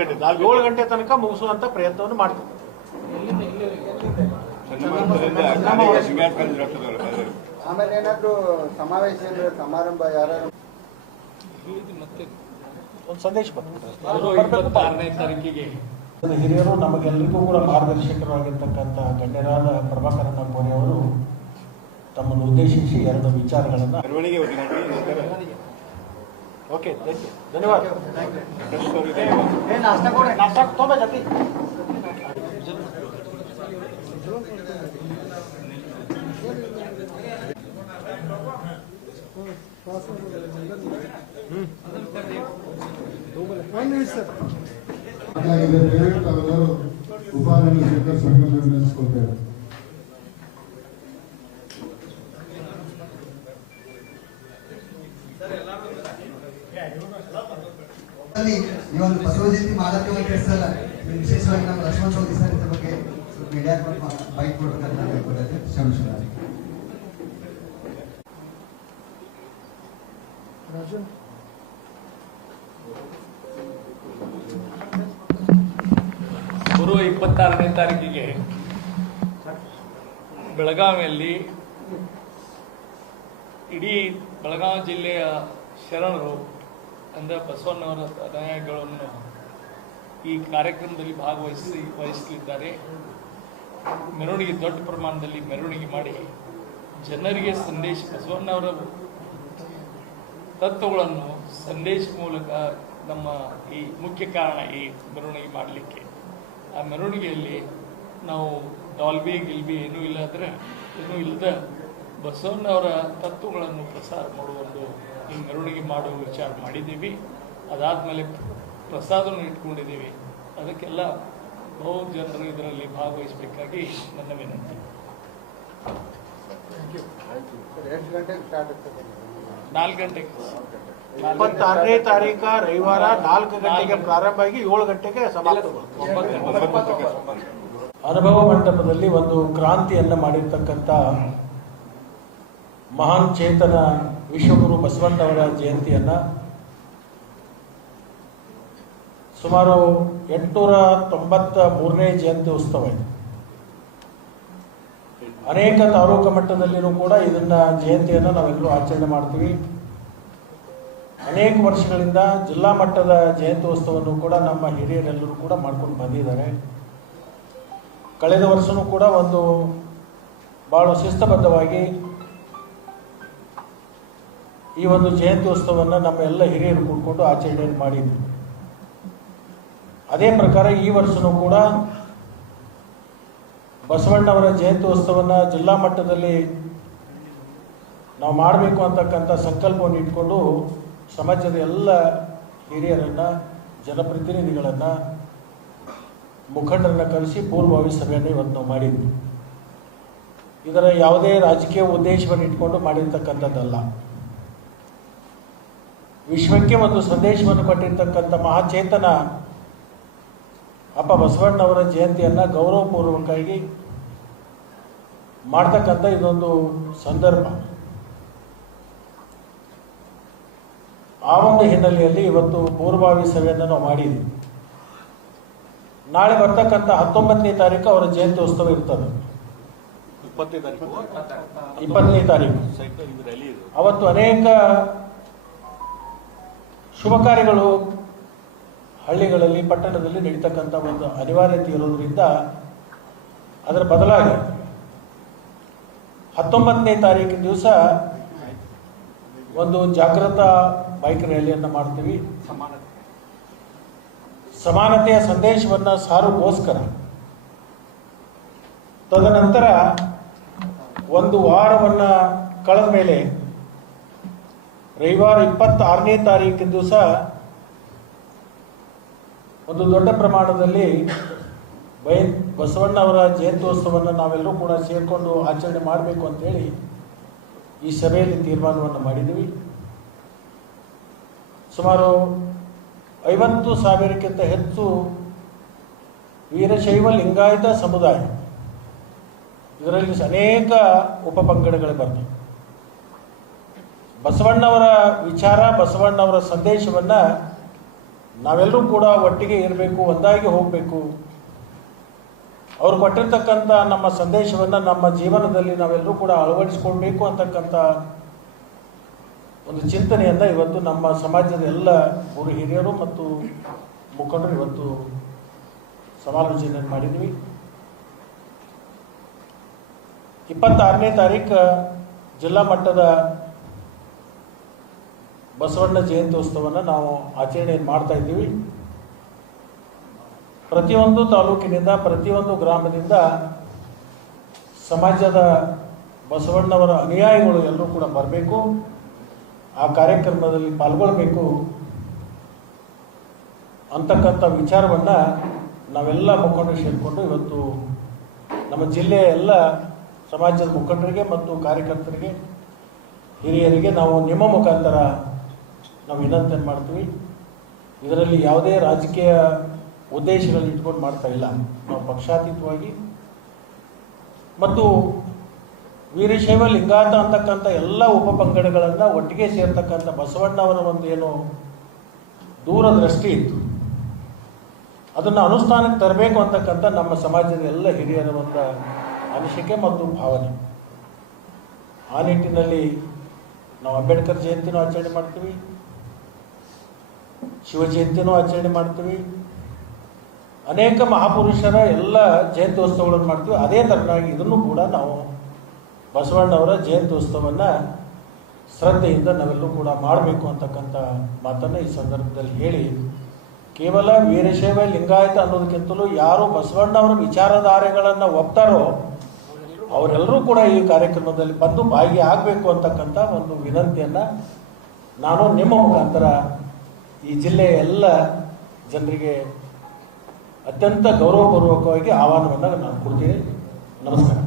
7 ಗಂಟೆ ತನಕ ಮುಗಿಸುವಂತ ಪ್ರಯತ್ನವನ್ನು ಮಾಡ್ತೀವಿ. ಆಮೇಲೆ ಏನಾದ್ರು ಸಮಾವೇಶ ಸಮಾರಂಭ ಯಾರು ಮತ್ತೆ ಒಂದು ಸಂದೇಶ ಬರ್ತಾರೆ. 26ನೇ ತಾರೀಕಿಗೆ ಹಿರಿಯರು ನಮಗೆಲ್ಲರಿಗೂ ಕೂಡ ಮಾರ್ಗದರ್ಶಕರಾಗಿರ್ತಕ್ಕಂಥ ಗಣ್ಯರಾದ ಪ್ರಭಾಕರಣ್ಣ ಬೋರೆ ಅವರು ತಮ್ಮನ್ನು ಉದ್ದೇಶಿಸಿ 2 ವಿಚಾರಗಳನ್ನು ಓಕೆ, ಧನ್ಯವಾದ. ಈ ಒಂದು ಬಸವ ಜಯಂತಿ ಮಾಡಕ್ಕೆ ಕೆಲಸ ವಿಶೇಷವಾಗಿ ನಮ್ಮ ಲಕ್ಷ್ಮಣ ಚೌಧರಿ ಸರ್ ಇದ್ರ ಬಗ್ಗೆ ಮೀಡಿಯಾ ಬೈಕ್ ಕೊಡ್ಬೇಕಂತ ಹೇಳ್ಕೊಡೋದು ಶ್ರಮಿಸಿದ ಗುರು 26ನೇ ತಾರೀಕಿಗೆ ಬೆಳಗಾವಿಯಲ್ಲಿ ಇಡೀ ಬೆಳಗಾವಿ ಜಿಲ್ಲೆಯ ಶರಣರು ಅಂದರೆ ಬಸವಣ್ಣವರ ಅನುಯಾಯಿಗಳನ್ನು ಈ ಕಾರ್ಯಕ್ರಮದಲ್ಲಿ ವಹಿಸಲಿದ್ದಾರೆ. ಮೆರವಣಿಗೆ ದೊಡ್ಡ ಪ್ರಮಾಣದಲ್ಲಿ ಮೆರವಣಿಗೆ ಮಾಡಿ ಜನರಿಗೆ ಸಂದೇಶ ಬಸವಣ್ಣವರ ತತ್ವಗಳನ್ನು ಸಂದೇಶ ಮೂಲಕ ನಮ್ಮ ಈ ಮುಖ್ಯ ಕಾರಣ ಈ ಮೆರವಣಿಗೆ ಮಾಡಲಿಕ್ಕೆ. ಆ ಮೆರವಣಿಗೆಯಲ್ಲಿ ನಾವು ಡಾಲ್ಬಿ ಗಿಲ್ಬಿ ಏನೂ ಇಲ್ಲದ ಬಸವಣ್ಣವರ ತತ್ವಗಳನ್ನು ಪ್ರಸಾರ ಮಾಡುವುದು ಈ ಮೆರವಣಿಗೆ ಮಾಡುವ ವಿಚಾರ ಮಾಡಿದ್ದೀವಿ. ಅದಾದಮೇಲೆ ಪ್ರಸಾದವನ್ನು ಇಟ್ಕೊಂಡಿದ್ದೀವಿ. ಅದಕ್ಕೆಲ್ಲ ಬಹು ಜನರು ಇದರಲ್ಲಿ ಭಾಗವಹಿಸಬೇಕಾಗಿ ನನ್ನ ವಿನಂತಿ. 4 ಗಂಟೆಗೆ 26ನೇ ತಾರೀಕು ರವಿವಾರ 4 ಗಂಟೆಗೆ ಪ್ರಾರಂಭ ಆಗಿ 7 ಗಂಟೆಗೆ ಸಮಾಪ್ತ. ಅನುಭವ ಮಂಟಪದಲ್ಲಿ ಒಂದು ಕ್ರಾಂತಿಯನ್ನು ಮಾಡಿರ್ತಕ್ಕಂಥ ಮಹಾನ್ ಚೇತನ ವಿಶ್ವಗುರು ಬಸವಣ್ಣವರ ಜಯಂತಿಯನ್ನು ಸುಮಾರು 893ನೇ ಜಯಂತಿ ಉತ್ಸವ ಇದೆ. ಅನೇಕ ತಾಲೂಕು ಮಟ್ಟದಲ್ಲಿಯೂ ಕೂಡ ಇದನ್ನ ಜಯಂತಿಯನ್ನು ನಾವೆಲ್ಲರೂ ಆಚರಣೆ ಮಾಡ್ತೀವಿ. ಅನೇಕ ವರ್ಷಗಳಿಂದ ಜಿಲ್ಲಾ ಮಟ್ಟದ ಜಯಂತಿ ಉತ್ಸವವನ್ನು ಕೂಡ ನಮ್ಮ ಹಿರಿಯರೆಲ್ಲರೂ ಕೂಡ ಮಾಡ್ಕೊಂಡು ಬಂದಿದ್ದಾರೆ. ಕಳೆದ ವರ್ಷವೂ ಕೂಡ ಒಂದು ಬಹಳ ಶಿಸ್ತಬದ್ಧವಾಗಿ ಈ ಒಂದು ಜಯಂತಿ ಉತ್ಸವವನ್ನು ನಮ್ಮ ಎಲ್ಲ ಹಿರಿಯರು ಕೂತ್ಕೊಂಡು ಆಚರಣೆಯನ್ನು ಮಾಡಿದ್ವಿ. ಅದೇ ಪ್ರಕಾರ ಈ ವರ್ಷವೂ ಕೂಡ ಬಸವಣ್ಣವರ ಜಯಂತಿ ಉತ್ಸವವನ್ನು ಜಿಲ್ಲಾ ಮಟ್ಟದಲ್ಲಿ ನಾವು ಮಾಡಬೇಕು ಅಂತಕ್ಕಂಥ ಸಂಕಲ್ಪವನ್ನು ಇಟ್ಕೊಂಡು ಸಮಾಜದ ಎಲ್ಲ ಹಿರಿಯರನ್ನು, ಜನಪ್ರತಿನಿಧಿಗಳನ್ನು, ಮುಖಂಡರನ್ನು ಕರೆಸಿ ಪೂರ್ವಭಾವಿ ಸಭೆಯನ್ನು ಇವತ್ತು ನಾವು ಮಾಡಿದ್ವಿ. ಇದರ ಯಾವುದೇ ರಾಜಕೀಯ ಉದ್ದೇಶವನ್ನು ಇಟ್ಕೊಂಡು ಮಾಡಿರ್ತಕ್ಕಂಥದ್ದಲ್ಲ. ವಿಶ್ವಕ್ಕೆ ಒಂದು ಸಂದೇಶವನ್ನು ಕೊಟ್ಟಿರ್ತಕ್ಕಂಥ ಮಹಾಚೇತನ ಅಪ್ಪ ಬಸವಣ್ಣವರ ಜಯಂತಿಯನ್ನು ಗೌರವಪೂರ್ವಕವಾಗಿ ಮಾಡ್ತಕ್ಕಂಥ ಇದೊಂದು ಸಂದರ್ಭ. ಆ ಒಂದು ಹಿನ್ನೆಲೆಯಲ್ಲಿ ಇವತ್ತು ಪೂರ್ವಭಾವಿ ಸಭೆಯನ್ನು ನಾವು ಮಾಡಿದ್ವಿ. ನಾಳೆ ಬರ್ತಕ್ಕಂಥ 19ನೇ ತಾರೀಕು ಅವರ ಜಯಂತಿ ಉತ್ಸವ ಇರ್ತದೆ. 20ನೇ ತಾರೀಕು ಅವತ್ತು ಅನೇಕ ಶುಭ ಕಾರ್ಯಗಳು ಹಳ್ಳಿಗಳಲ್ಲಿ, ಪಟ್ಟಣದಲ್ಲಿ ನಡೀತಕ್ಕಂಥ ಒಂದು ಅನಿವಾರ್ಯತೆ ಇರೋದ್ರಿಂದ ಅದರ ಬದಲಾಗಿ 19ನೇ ತಾರೀಕಿನ ದಿವಸ ಒಂದು ಜಾಗೃತ ಬೈಕ್ ರ್ಯಾಲಿಯನ್ನು ಮಾಡ್ತೀವಿ. ಸಮಾನತೆಯ ಸಂದೇಶವನ್ನು ಸಾರುಗೋಸ್ಕರ. ತದನಂತರ ಒಂದು ವಾರವನ್ನು ಕಳೆದ ಮೇಲೆ ರವಿವಾರ 26ನೇ ತಾರೀಕಿನ ದಿವಸ ಒಂದು ದೊಡ್ಡ ಪ್ರಮಾಣದಲ್ಲಿ ಬಸವಣ್ಣವರ ಜಯಂತ್ಯೋತ್ಸವವನ್ನು ನಾವೆಲ್ಲರೂ ಕೂಡ ಸೇರಿಕೊಂಡು ಆಚರಣೆ ಮಾಡಬೇಕು ಅಂತೇಳಿ ಈ ಸಭೆಯಲ್ಲಿ ತೀರ್ಮಾನವನ್ನು ಮಾಡಿದ್ದೀವಿ. ಸುಮಾರು 50,000ಕ್ಕಿಂತ ಹೆಚ್ಚು ವೀರಶೈವ ಲಿಂಗಾಯತ ಸಮುದಾಯ, ಇದರಲ್ಲಿ ಅನೇಕ ಉಪಪಂಗಡಗಳು ಬರ್ತವೆ. ಬಸವಣ್ಣವರ ವಿಚಾರ, ಬಸವಣ್ಣವರ ಸಂದೇಶವನ್ನು ನಾವೆಲ್ಲರೂ ಕೂಡ ಒಟ್ಟಿಗೆ ಇರಬೇಕು, ಒಂದಾಗಿ ಹೋಗಬೇಕು. ಅವ್ರು ಕೊಟ್ಟಿರ್ತಕ್ಕಂಥ ನಮ್ಮ ಸಂದೇಶವನ್ನು ನಮ್ಮ ಜೀವನದಲ್ಲಿ ನಾವೆಲ್ಲರೂ ಕೂಡ ಅಳವಡಿಸಿಕೊಳ್ಬೇಕು ಅಂತಕ್ಕಂಥ ಒಂದು ಚಿಂತನೆಯನ್ನು ಇವತ್ತು ನಮ್ಮ ಸಮಾಜದ ಎಲ್ಲ ಗುರು ಹಿರಿಯರು ಮತ್ತು ಮುಖಂಡರು ಇವತ್ತು ಸಮಾಲೋಚನೆ ಮಾಡಿದ್ವಿ. 26ನೇ ತಾರೀಕು ಜಿಲ್ಲಾ ಮಟ್ಟದ ಬಸವಣ್ಣ ಜಯಂತ್ಯೋತ್ಸವವನ್ನು ನಾವು ಆಚರಣೆ ಮಾಡ್ತಾ ಇದ್ದೀವಿ. ಪ್ರತಿಯೊಂದು ತಾಲೂಕಿನಿಂದ, ಪ್ರತಿಯೊಂದು ಗ್ರಾಮದಿಂದ ಸಮಾಜದ ಬಸವಣ್ಣವರ ಅನುಯಾಯಿಗಳು ಎಲ್ಲರೂ ಕೂಡ ಬರಬೇಕು, ಆ ಕಾರ್ಯಕ್ರಮದಲ್ಲಿ ಪಾಲ್ಗೊಳ್ಬೇಕು ಅಂತಕ್ಕಂಥ ವಿಚಾರವನ್ನು ನಾವೆಲ್ಲ ಮುಖಂಡರು ಸೇರಿಕೊಂಡು ಇವತ್ತು ನಮ್ಮ ಜಿಲ್ಲೆಯ ಎಲ್ಲ ಸಮಾಜದ ಮುಖಂಡರಿಗೆ ಮತ್ತು ಕಾರ್ಯಕರ್ತರಿಗೆ, ಹಿರಿಯರಿಗೆ ನಾವು ನಿಮ್ಮ ಮುಖಾಂತರ ನಾವು ವಿನಂತಿಯನ್ನು ಮಾಡ್ತೀವಿ. ಇದರಲ್ಲಿ ಯಾವುದೇ ರಾಜಕೀಯ ಉದ್ದೇಶಗಳನ್ನು ಇಟ್ಕೊಂಡು ಮಾಡ್ತಾ ಇಲ್ಲ. ನಾವು ಪಕ್ಷಾತೀತವಾಗಿ ಮತ್ತು ವೀರಶೈವ ಲಿಂಗಾಯತ ಅಂತಕ್ಕಂಥ ಎಲ್ಲ ಉಪಪಂಗಡಗಳನ್ನು ಒಟ್ಟಿಗೆ ಸೇರ್ತಕ್ಕಂಥ ಬಸವಣ್ಣವರ ಒಂದು ಏನು ದೂರದೃಷ್ಟಿ ಇತ್ತು, ಅದನ್ನು ಅನುಷ್ಠಾನಕ್ಕೆ ತರಬೇಕು ಅಂತಕ್ಕಂಥ ನಮ್ಮ ಸಮಾಜದ ಎಲ್ಲ ಹಿರಿಯರ ಒಂದು ಅನಿಸಿಕೆ ಮತ್ತು ಭಾವನೆ. ಆ ನಿಟ್ಟಿನಲ್ಲಿ ನಾವು ಅಂಬೇಡ್ಕರ್ ಜಯಂತಿನೂ ಆಚರಣೆ ಮಾಡ್ತೀವಿ, ಶಿವ ಜಯಂತಿನೂ ಆಚರಣೆ ಮಾಡ್ತೀವಿ, ಅನೇಕ ಮಹಾಪುರುಷರ ಎಲ್ಲ ಜಯಂತ್ಯೋತ್ಸವಗಳನ್ನು ಮಾಡ್ತೀವಿ. ಅದೇ ಥರನಾಗಿ ಇದನ್ನು ಕೂಡ ನಾವು ಬಸವಣ್ಣವರ ಜಯಂತ್ಯೋತ್ಸವವನ್ನು ಶ್ರದ್ಧೆಯಿಂದ ನಾವೆಲ್ಲರೂ ಕೂಡ ಮಾಡಬೇಕು ಅಂತಕ್ಕಂಥ ಮಾತನ್ನು ಈ ಸಂದರ್ಭದಲ್ಲಿ ಹೇಳಿ, ಕೇವಲ ವೀರಶೈವ ಲಿಂಗಾಯತ ಅನ್ನೋದಕ್ಕಿಂತಲೂ ಯಾರು ಬಸವಣ್ಣವರ ವಿಚಾರಧಾರೆಗಳನ್ನು ಒಪ್ತಾರೋ ಅವರೆಲ್ಲರೂ ಕೂಡ ಈ ಕಾರ್ಯಕ್ರಮದಲ್ಲಿ ಬಂದು ಭಾಗಿಯಾಗಬೇಕು ಅಂತಕ್ಕಂಥ ಒಂದು ವಿನಂತಿಯನ್ನು ನಾನು ನಿಮ್ಮ ಮುಖಾಂತರ ಈ ಜಿಲ್ಲೆಯ ಎಲ್ಲ ಜನರಿಗೆ ಅತ್ಯಂತ ಗೌರವಪೂರ್ವಕವಾಗಿ ಆಹ್ವಾನವನ್ನು ನಾನು ಕೊಡ್ತೀನಿ. ನಮಸ್ಕಾರ.